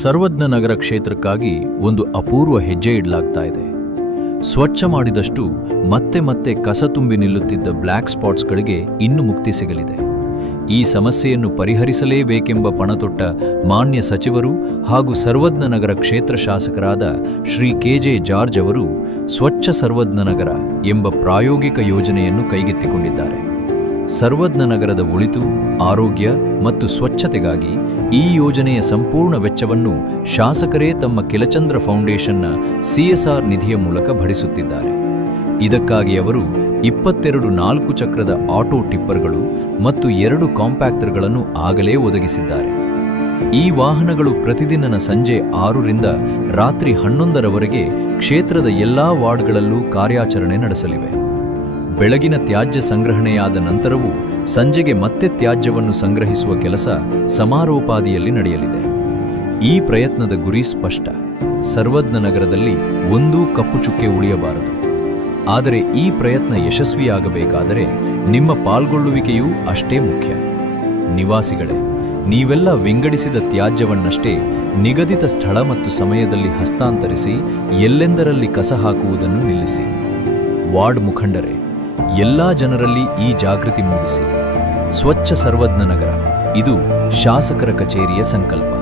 ಸರ್ವಜ್ಞ ನಗರ ಕ್ಷೇತ್ರಕ್ಕಾಗಿ ಒಂದು ಅಪೂರ್ವ ಹೆಜ್ಜೆ ಇಡಲಾಗ್ತಾ ಇದೆ. ಸ್ವಚ್ಛ ಮಾಡಿದಷ್ಟು ಮತ್ತೆ ಮತ್ತೆ ಕಸ ತುಂಬಿ ನಿಲ್ಲುತ್ತಿದ್ದ ಬ್ಲ್ಯಾಕ್ ಸ್ಪಾಟ್ಸ್ಗಳಿಗೆ ಇನ್ನು ಮುಕ್ತಿ ಸಿಗಲಿದೆ. ಈ ಸಮಸ್ಯೆಯನ್ನು ಪರಿಹರಿಸಲೇಬೇಕೆಂಬ ಪಣತೊಟ್ಟ ಮಾನ್ಯ ಸಚಿವರು ಹಾಗೂ ಸರ್ವಜ್ಞ ನಗರ ಕ್ಷೇತ್ರ ಶಾಸಕರಾದ ಶ್ರೀ ಕೆ.ಜೆ. ಜಾರ್ಜ್ ಅವರು ಸ್ವಚ್ಛ ಸರ್ವಜ್ಞ ನಗರ ಎಂಬ ಪ್ರಾಯೋಗಿಕ ಯೋಜನೆಯನ್ನು ಕೈಗೆತ್ತಿಕೊಂಡಿದ್ದಾರೆ. ಸರ್ವಜ್ಞ ನಗರದ ಒಳಿತು, ಆರೋಗ್ಯ ಮತ್ತು ಸ್ವಚ್ಛತೆಗಾಗಿ ಈ ಯೋಜನೆಯ ಸಂಪೂರ್ಣ ವೆಚ್ಚವನ್ನು ಶಾಸಕರೇ ತಮ್ಮ ಕಿಲಚಂದ್ರ ಫೌಂಡೇಶನ್ನ CSR ನಿಧಿಯ ಮೂಲಕ ಭರಿಸುತ್ತಿದ್ದಾರೆ. ಇದಕ್ಕಾಗಿ ಅವರು 22 4 ಚಕ್ರದ ಆಟೋ ಟಿಪ್ಪರ್ಗಳು ಮತ್ತು 2 ಕಾಂಪ್ಯಾಕ್ಟರ್ಗಳನ್ನು ಆಗಲೇ ಒದಗಿಸಿದ್ದಾರೆ. ಈ ವಾಹನಗಳು ಪ್ರತಿದಿನ ಸಂಜೆ 6ರಿಂದ ರಾತ್ರಿ 11ರವರೆಗೆ ಕ್ಷೇತ್ರದ ಎಲ್ಲಾ ವಾರ್ಡ್ಗಳಲ್ಲೂ ಕಾರ್ಯಾಚರಣೆ ನಡೆಸಲಿವೆ. ಬೆಳಗಿನ ತ್ಯಾಜ್ಯ ಸಂಗ್ರಹಣೆಯಾದ ನಂತರವೂ ಸಂಜೆಗೆ ಮತ್ತೆ ತ್ಯಾಜ್ಯವನ್ನು ಸಂಗ್ರಹಿಸುವ ಕೆಲಸ ಸಮಾರೋಪಾದಿಯಲ್ಲಿ ನಡೆಯಲಿದೆ. ಈ ಪ್ರಯತ್ನದ ಗುರಿ ಸ್ಪಷ್ಟ: ಸರ್ವಜ್ಞ ನಗರದಲ್ಲಿ ಒಂದೂ ಕಪ್ಪು ಚುಕ್ಕೆ ಉಳಿಯಬಾರದು. ಆದರೆ ಈ ಪ್ರಯತ್ನ ಯಶಸ್ವಿಯಾಗಬೇಕಾದರೆ ನಿಮ್ಮ ಪಾಲ್ಗೊಳ್ಳುವಿಕೆಯೂ ಅಷ್ಟೇ ಮುಖ್ಯ. ನಿವಾಸಿಗಳೇ, ನೀವೆಲ್ಲ ವಿಂಗಡಿಸಿದ ತ್ಯಾಜ್ಯವನ್ನಷ್ಟೇ ನಿಗದಿತ ಸ್ಥಳ ಮತ್ತು ಸಮಯದಲ್ಲಿ ಹಸ್ತಾಂತರಿಸಿ ಎಲ್ಲೆಂದರಲ್ಲಿ ಕಸ ಹಾಕುವುದನ್ನು ನಿಲ್ಲಿಸಿ. ವಾರ್ಡ್ ಮುಖಂಡರೇ, ಎಲ್ಲಾ ಜನರಲ್ಲಿ ಈ ಜಾಗೃತಿ ಮೂಡಿಸಿ. ಸ್ವಚ್ಛ ಸರ್ವಜ್ಞ ನಗರ, ಇದು ಶಾಸಕರ ಕಚೇರಿಯ ಸಂಕಲ್ಪ.